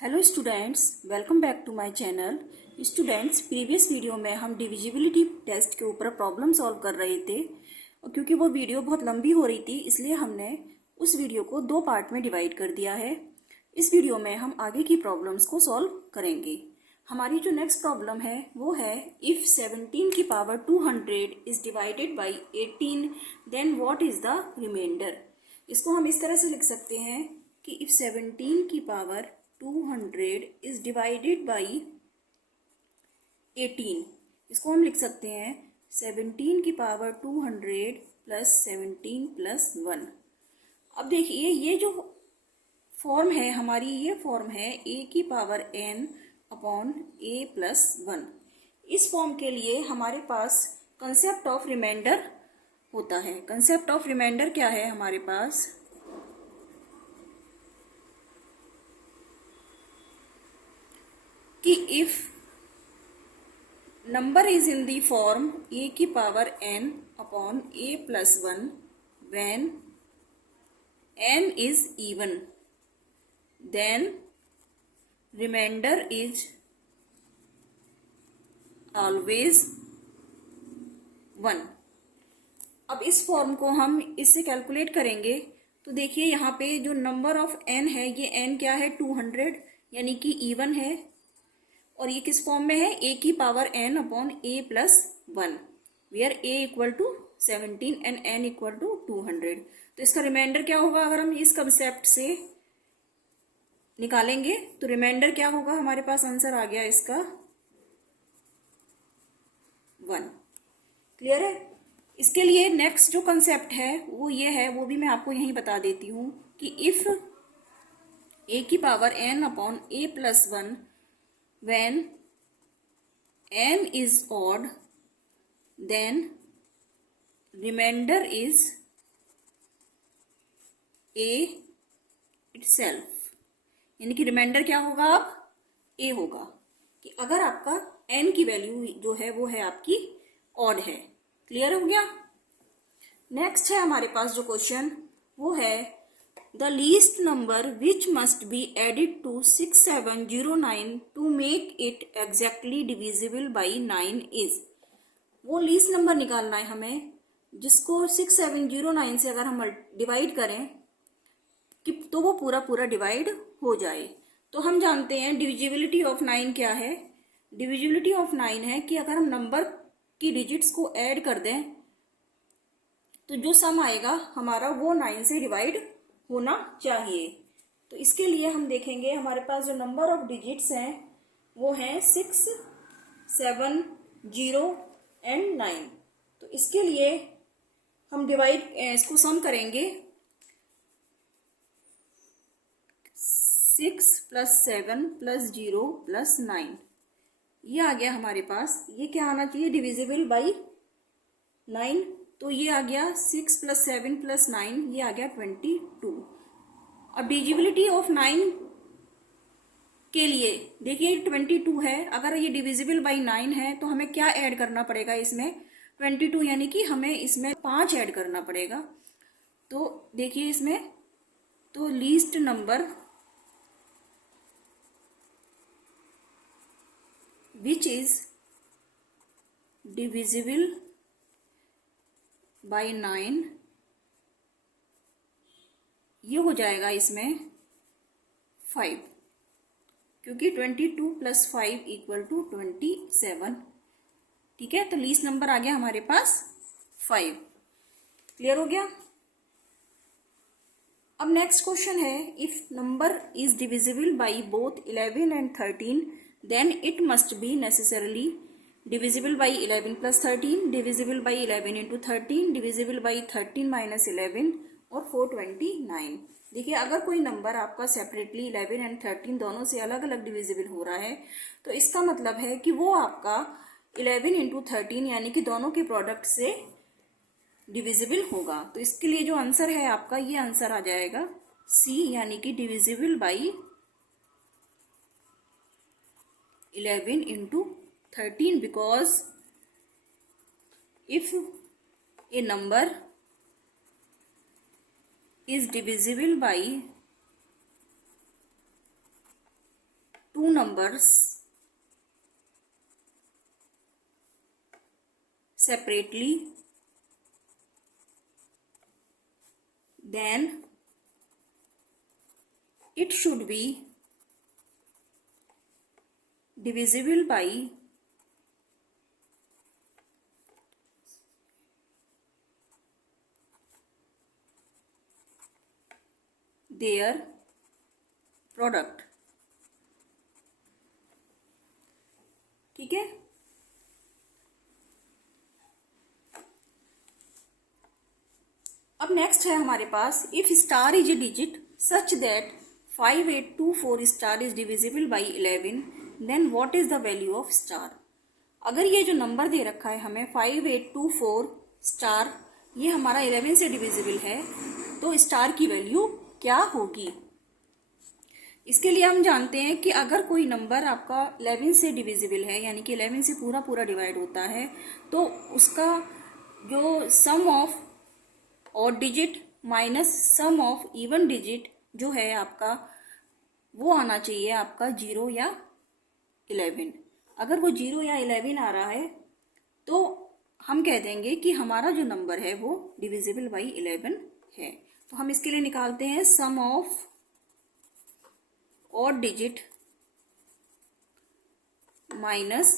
Hello students, welcome back to my channel. Students, previous video में हम divisibility test के ऊपर प्रॉब्लम सॉल्व कर रहे थे और क्योंकि वो वीडियो बहुत लंबी हो रही थी इसलिए हमने उस वीडियो को दो पार्ट में डिवाइड कर दिया है। इस वीडियो में हम आगे की प्रॉब्लम्स को सॉल्व करेंगे। हमारी जो नेक्स्ट प्रॉब्लम है वो है इफ़ 17 की power 200 is divided by 18 then what is the remainder. इसको हम इस तरह से लिख सकते हैं कि इफ 17 की पावर 200 इज डिवाइडेड बाई 18, इसको हम लिख सकते हैं 17 की पावर 200 प्लस 17 प्लस 1। अब देखिए ये जो फॉर्म है हमारी, ये फॉर्म है a की power n upon a plus 1। इस फॉर्म के लिए हमारे पास कंसेप्ट ऑफ रिमाइंडर होता है। कंसेप्ट ऑफ रिमाइंडर क्या है हमारे पास, कि if number is in the form a की power n upon a plus 1 when n is even then remainder is always 1। अब इस फॉर्म को हम इससे कैलकुलेट करेंगे तो देखिए यहाँ पे जो नंबर ऑफ n है ये n क्या है 200 यानी कि इवन है, और ये किस फॉर्म में है a की power n upon a plus 1 where a equal to 17 and n equal to 200। तो इसका रिमाइंडर क्या होगा, अगर हम इस कंसेप्ट से निकालेंगे तो रिमाइंडर क्या होगा, हमारे पास आंसर आ गया इसका 1। क्लियर है। इसके लिए नेक्स्ट जो कंसेप्ट है वो ये है, वो भी मैं आपको यहीं बता देती हूँ कि इफ a की power n upon a plus 1 when n is odd then remainder is a itself। यानी कि रिमाइंडर क्या होगा, अब a होगा कि अगर आपका n की वैल्यू जो है वो है आपकी ऑड है। क्लियर हो गया। नेक्स्ट है हमारे पास जो क्वेश्चन वो है the least number which must be added to 6709 to make it exactly divisible by 9 is. वो लीस्ट नंबर निकालना है हमें जिसको 6709 से अगर हम डिवाइड करें कि तो वो पूरा पूरा डिवाइड हो जाए। तो हम जानते हैं डिविजिबिलिटी ऑफ 9 क्या है। डिविजिबिलिटी ऑफ 9 है कि अगर हम नंबर की डिजिट्स को ऐड कर दें तो जो सम आएगा हमारा वो 9 से डिवाइड होना चाहिए। तो इसके लिए हम देखेंगे हमारे पास जो नंबर ऑफ डिजिट्स हैं वो हैं 6, 7, 0 एंड 9। तो इसके लिए हम डिवाइड इसको सम करेंगे 6 प्लस 7 प्लस 0 प्लस 9, ये आ गया हमारे पास। ये क्या आना चाहिए, डिविजिबल बाई 9। तो ये आ गया 6 प्लस 7 प्लस 9, ये आ गया 22। अब डिविजिबिलिटी ऑफ 9 के लिए देखिए 22 है, अगर ये डिविजिबल बाई 9 है तो हमें क्या ऐड करना पड़ेगा इसमें 22, यानी कि हमें इसमें 5 ऐड करना पड़ेगा। तो देखिए इसमें तो least number which is divisible by 9 ये हो जाएगा इसमें 5, क्योंकि 22 प्लस 5 इक्वल टू 27। ठीक है, तो लीस्ट नंबर आ गया हमारे पास 5। क्लियर हो गया। अब नेक्स्ट क्वेश्चन है if number is divisible by both 11 and 13 then it must be necessarily divisible by 11 plus 13, divisible by 11 into 13, divisible by 13 minus 11 और 429। देखिए अगर कोई नंबर आपका सेपरेटली 11 एंड 13 दोनों से अलग अलग डिविजिबल हो रहा है तो इसका मतलब है कि वो आपका 11 इंटू 13 यानी कि दोनों के प्रोडक्ट से डिविजिबल होगा। तो इसके लिए जो आंसर है आपका, ये आंसर आ जाएगा सी, यानी कि divisible by 11 into 13 because if a number is divisible by numbers separately, then it should be divisible by their product. ठीक है, अब नेक्स्ट है हमारे पास, if star is a digit such that 5824 star is divisible by 11, then what is the value of star. अगर ये जो number दे रखा है हमें 5824 स्टार, ये हमारा 11 से डिविजिबल है, तो स्टार की वैल्यू क्या होगी। इसके लिए हम जानते हैं कि अगर कोई नंबर आपका 11 से डिविजिबल है, यानी कि 11 से पूरा पूरा डिवाइड होता है, तो उसका जो sum of odd digit minus sum of even digit जो है आपका, वो आना चाहिए आपका 0 या 11। अगर वो 0 या 11 आ रहा है तो हम कह देंगे कि हमारा जो नंबर है वो डिविजिबल बाई 11 है। तो हम इसके लिए निकालते हैं sum of odd digit minus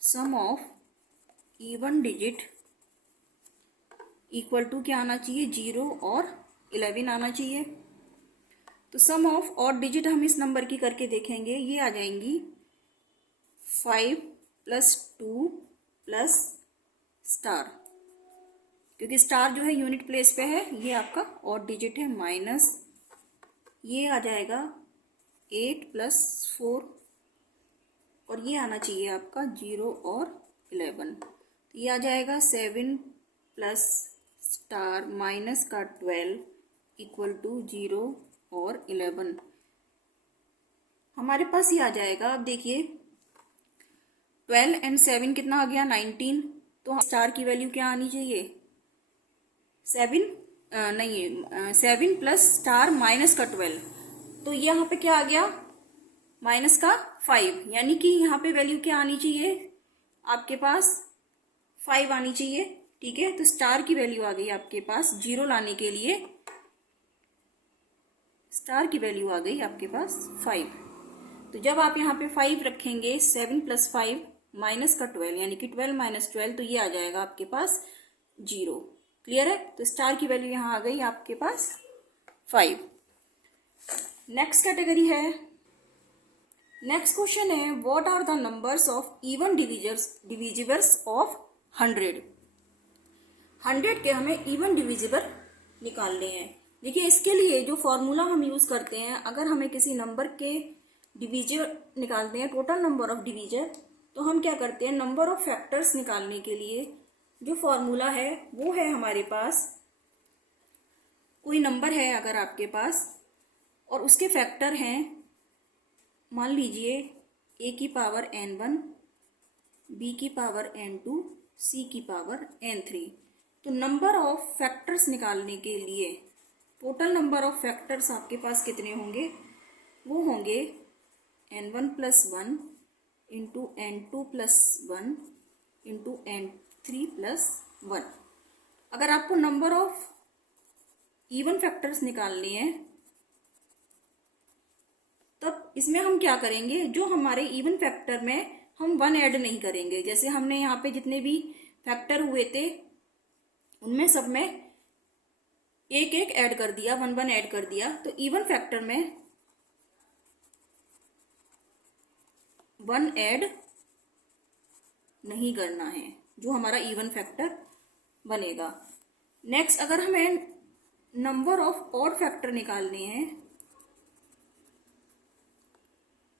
sum of even digit equal to क्या आना चाहिए, 0 और 11 आना चाहिए। तो सम ऑफ ऑड डिजिट हम इस नंबर की करके देखेंगे, ये आ जाएंगी 5 + 2 + स्टार, क्योंकि स्टार जो है यूनिट प्लेस पे है, ये आपका ऑड डिजिट है, माइनस ये आ जाएगा 8 + 4 और ये आना चाहिए आपका 0 और 11। तो ये आ जाएगा 7 + स्टार माइनस का 12 इक्वल टू 0 और 11। हमारे पास ये आ जाएगा, अब देखिए 12 और 7 कितना आ गया, 19। तो स्टार की वैल्यू क्या आनी चाहिए, 7 + स्टार माइनस का 12, तो यहाँ पे क्या आ गया, माइनस का 5, यानी कि यहाँ पे वैल्यू क्या आनी चाहिए आपके पास, 5 आनी चाहिए। ठीक है, तो स्टार की वैल्यू आ गई आपके पास, 0 लाने के लिए स्टार की वैल्यू आ गई आपके पास 5। तो जब आप यहाँ पे 5 रखेंगे, 7 + 5 माइनस का 12, यानी कि 12 - 12, तो ये आ जाएगा आपके पास 0। क्लियर है, तो स्टार की वैल्यू यहाँ आ गई आपके पास 5। नेक्स्ट कैटेगरी है, नेक्स्ट क्वेश्चन है, what are the numbers of even divisibles of 100। 100 के हमें इवन डिविजिबल निकालने हैं। देखिए, इसके लिए जो फॉर्मूला हम यूज करते हैं, अगर हमें किसी नंबर के डिवीजर निकालते हैं, टोटल नंबर ऑफ डिवीजर, तो हम क्या करते हैं, नंबर ऑफ फैक्टर्स निकालने के लिए जो फॉर्मूला है वो है हमारे पास, कोई नंबर है अगर आपके पास और उसके फैक्टर हैं, मान लीजिए a की पावर n1, b की पावर n2, c की पावर n3, तो नंबर ऑफ फैक्टर्स निकालने के लिए टोटल नंबर ऑफ फैक्टर्स आपके पास कितने होंगे, वो होंगे n1 + 1 into n2 + 1 into n3 + 1। अगर आपको नंबर ऑफ इवन फैक्टर्स निकालने हैं, तब इसमें हम क्या करेंगे, जो हमारे इवन फैक्टर में हम 1 ऐड नहीं करेंगे। जैसे हमने यहाँ पे जितने भी फैक्टर हुए थे उनमें सब में एक एक ऐड कर दिया, 1 1 ऐड कर दिया। तो इवन फैक्टर में 1 ऐड नहीं करना है, जो हमारा इवन फैक्टर बनेगा। नेक्स्ट, अगर हमें नंबर ऑफ ऑड फैक्टर निकालने हैं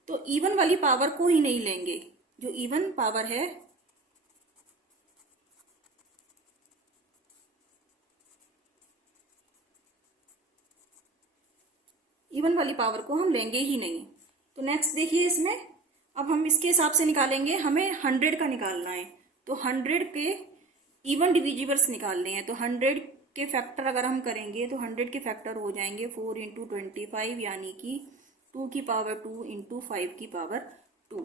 तो इवन वाली पावर को ही नहीं लेंगे, जो इवन पावर है इवन वाली पावर को हम लेंगे ही नहीं। तो नेक्स्ट देखिए, इसमें अब हम इसके हिसाब से निकालेंगे, हमें 100 का निकालना है, तो 100 के इवन डिविजिबल्स निकालने हैं। तो 100 के फैक्टर अगर हम करेंगे तो 100 के फैक्टर हो जाएंगे 4 × 25, यानी कि 2 की पावर 2 इंटू 5 की पावर 2।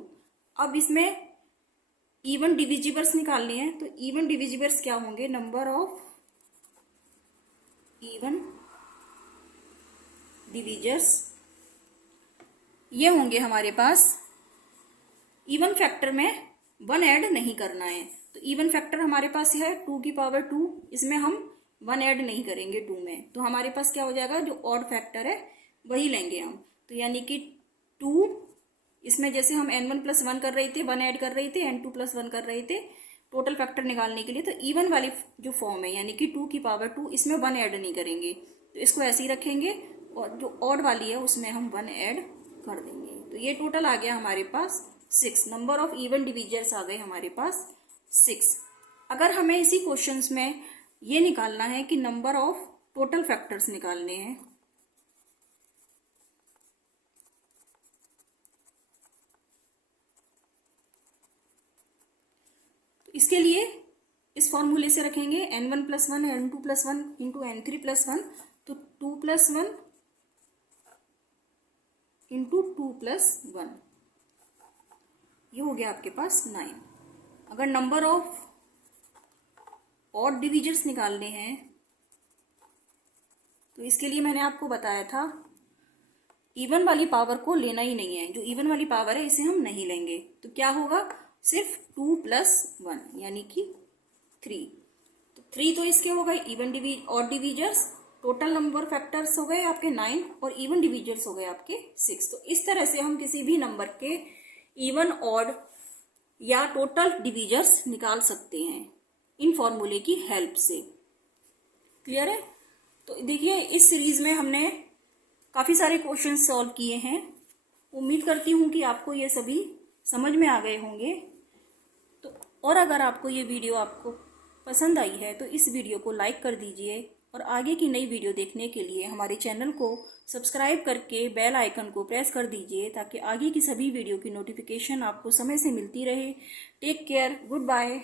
अब इसमें इवन डिविजिबल्स निकालने हैं, तो इवन डिविजिबल्स क्या होंगे, नंबर ऑफ इवन डिविजर्स ये होंगे हमारे पास। इवन फैक्टर में 1 ऐड नहीं करना है, तो इवन फैक्टर हमारे पास है 2 की पावर 2, इसमें हम 1 ऐड नहीं करेंगे 2 में, तो हमारे पास क्या हो जाएगा, जो ऑड फैक्टर है वही लेंगे हम। तो यानी कि 2, इसमें जैसे हम n1 प्लस 1 कर रहे थे, 1 ऐड कर रहे थे, n2 प्लस 1 कर रहे थे टोटल फैक्टर निकालने के लिए, तो इवन वाली जो फॉर्म है यानी कि 2 की पावर 2, इसमें 1 ऐड नहीं करेंगे, तो इसको ऐसे ही रखेंगे, और जो ऑड वाली है उसमें हम 1 ऐड कर देंगे। तो ये टोटल आ गया हमारे पास 6, नंबर ऑफ इवन डिविजर्स आ गए हमारे पास 6। अगर हमें इसी क्वेश्चंस में ये निकालना है कि नंबर ऑफ टोटल फैक्टर्स निकालने हैं, तो इसके लिए इस फॉर्मूले से रखेंगे n1 plus 1 n2 plus 1 into n3 plus 1, तो 2 प्लस 1 इंटू 2 प्लस 1, ये हो गया आपके पास 9। अगर नंबर ऑफ ऑड डिविजर्स निकालने हैं, तो इसके लिए मैंने आपको बताया था इवन वाली पावर को लेना ही नहीं है, जो इवन वाली पावर है इसे हम नहीं लेंगे, तो क्या होगा, सिर्फ 2 प्लस 1 यानी कि 3। तो 3 तो इसके हो गए even odd divisors, total number factors हो गए आपके 9 और इवन डिविजर्स हो गए आपके 6। तो इस तरह से हम किसी भी नंबर के इवन ऑड या टोटल डिविजर्स निकाल सकते हैं इन फॉर्मूले की हेल्प से। क्लियर है? तो देखिए इस सीरीज में हमने काफ़ी सारे क्वेश्चन सॉल्व किए हैं। उम्मीद करती हूँ कि आपको ये सभी समझ में आ गए होंगे। तो और अगर आपको ये वीडियो आपको पसंद आई है तो इस वीडियो को लाइक कर दीजिए, और आगे की नई वीडियो देखने के लिए हमारे चैनल को सब्सक्राइब करके बेल आइकन को प्रेस कर दीजिए, ताकि आगे की सभी वीडियो की नोटिफिकेशन आपको समय से मिलती रहे। Take care, good bye.